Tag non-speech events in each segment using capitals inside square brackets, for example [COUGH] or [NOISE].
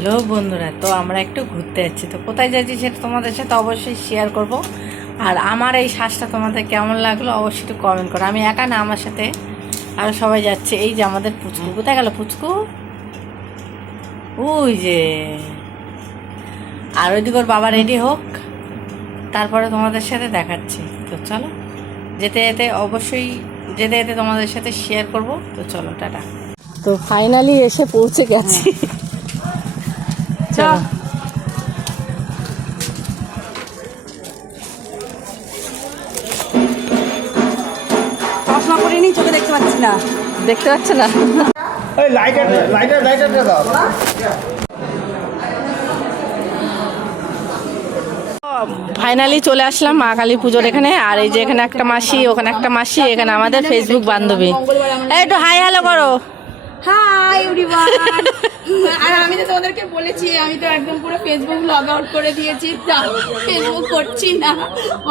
Hello বন্ধুরা তো আমরা একটু ঘুরতে যাচ্ছি। তো কোথায় যাচ্ছি সেটা তোমাদের সাথে অবশ্যই শেয়ার করব। আর আমার এই শ্বাসটা তোমাদের কেমন লাগল অবশ্যই একটু কমেন্ট করো। আমি একা না আমার সাথে আরও সবাই যাচ্ছে। এই যে আমাদের পুচকু কোথায় গেল পুচকু? ওই যে। আর ওইদিকে ওর বাবা রেডি হোক তারপরে তোমাদের সাথে দেখাচ্ছি। তো চলো যেতে যেতে অবশ্যই যেতে যেতে তোমাদের সাথে শেয়ার করব। তো চলো টাটা। তো ফাইনালি এসে পৌঁছে গেছি। চলো। চশমা পরিনি চোখে দেখতে পাচ্ছি না। দেখতে পাচ্ছ না? এই লাইটার লাইটার লাইটারটা দাও। ফাইনালি চলে আসলাম মা কালী পুজোর এখানে। আর এই যে এখানে একটা মাসি ওখানে একটা মাসি এখানে আমাদের ফেসবুক বান্ধবী। একটু হাই হ্যালো করো। এভরিওয়ান [LAUGHS] আর আমি তো তোমাদেরকে বলেছি আমি তো একদম পুরো ফেসবুক লগ আউট করে দিয়েছি। ফেসবুক করছি না।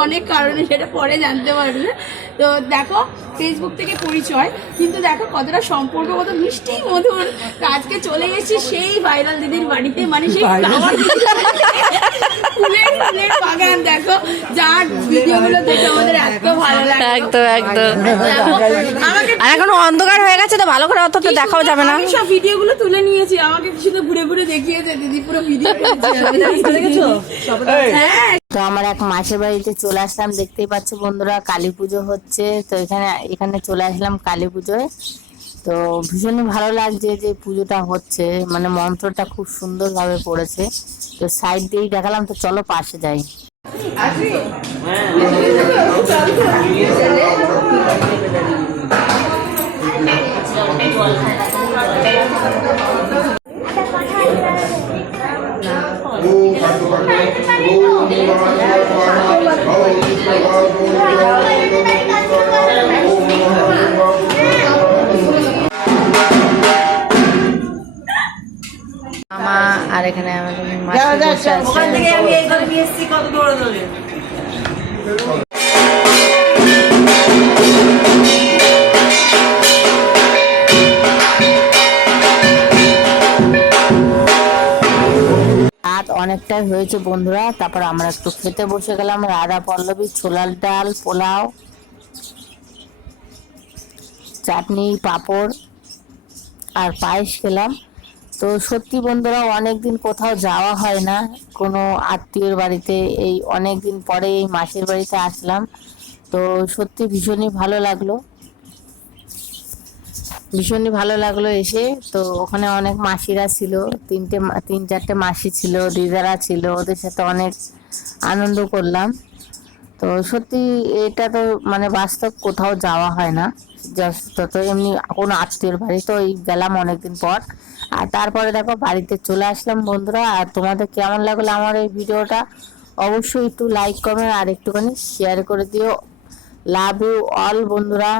অনেক কারণে সেটা পরে জানতে পারবে। তো দেখো ফেসবুক থেকে পরিচয়। কিন্তু দেখো কতটা সম্পর্ক কত মিষ্টি মধুর। আজকে চলে গেছি সেই ভাইরাল দিদির বাড়িতে মানে সেই। [LAUGHS] ফুলের ফুলের বাগান দেখো যার ভিডিওগুলো দেখে আমাদের এত ভালো লাগে। একদম একদম। আর এখন অন্ধকার হয়ে গেছে তো ভালো করে অত তো দেখাও যাবে না। আমি সব ভিডিওগুলো তুলে নিয়েছি আমাকে শুধু ঘুরে ঘুরে দেখিয়েছে দিদি পুরো ভিডিও হ্যাঁ। তো আমার এক মাসের বাড়িতে চলে আসলাম দেখতেই পাচ্ছ বন্ধুরা কালী পুজো হচ্ছে। তো এখানে এখানে চলে আসলাম কালী পুজোয়। তো ভীষণই ভালো লাগছে যে পুজোটা হচ্ছে। মানে মন্ত্রটা খুব সুন্দরভাবে পড়েছে। তো সাইড দিয়েই দেখালাম, তো চলো পাশে যাই। মামা আর এখানে আমাদের মাসি আমি এই করে নিয়ে এসেছি কত দৌড়ে দৌড়ে অনেকটাই হয়েছে বন্ধুরা তারপর আমরা একটু খেতে বসে গেলাম। রাধা পল্লবী ছোলার ডাল পোলাও চাটনি পাঁপড় আর পায়েস খেলাম। তো সত্যি বন্ধুরা অনেক দিন কোথাও যাওয়া হয় না। কোনো আত্মীয়র বাড়িতে এই অনেক দিন পরে এই মাসির বাড়িতে আসলাম। তো সত্যি ভীষণই ভালো লাগল। ভীষণই ভালো লাগল এসে। তো ওখানে অনেক মাসিরা ছিল, তিনটে তিন চারটে মাসি ছিল, দিদারা ছিল, ওদের সাথে অনেক আনন্দ করলাম। তো সত্যি এটা তো মানে বাস্তব কোথাও যাওয়া হয় না। জাস্ট এমনি কোনো আত্মীয়ের বাড়ি তো এই গেলাম অনেকদিন পর। আর তারপরে দেখো বাড়িতে চলে আসলাম বন্ধুরা। আর তোমাদের কেমন লাগল আমার এই ভিডিওটা? অবশ্যই একটু লাইক করবেন আর একটুখানি শেয়ার করে দিও। লাভ ইউ অল বন্ধুরা।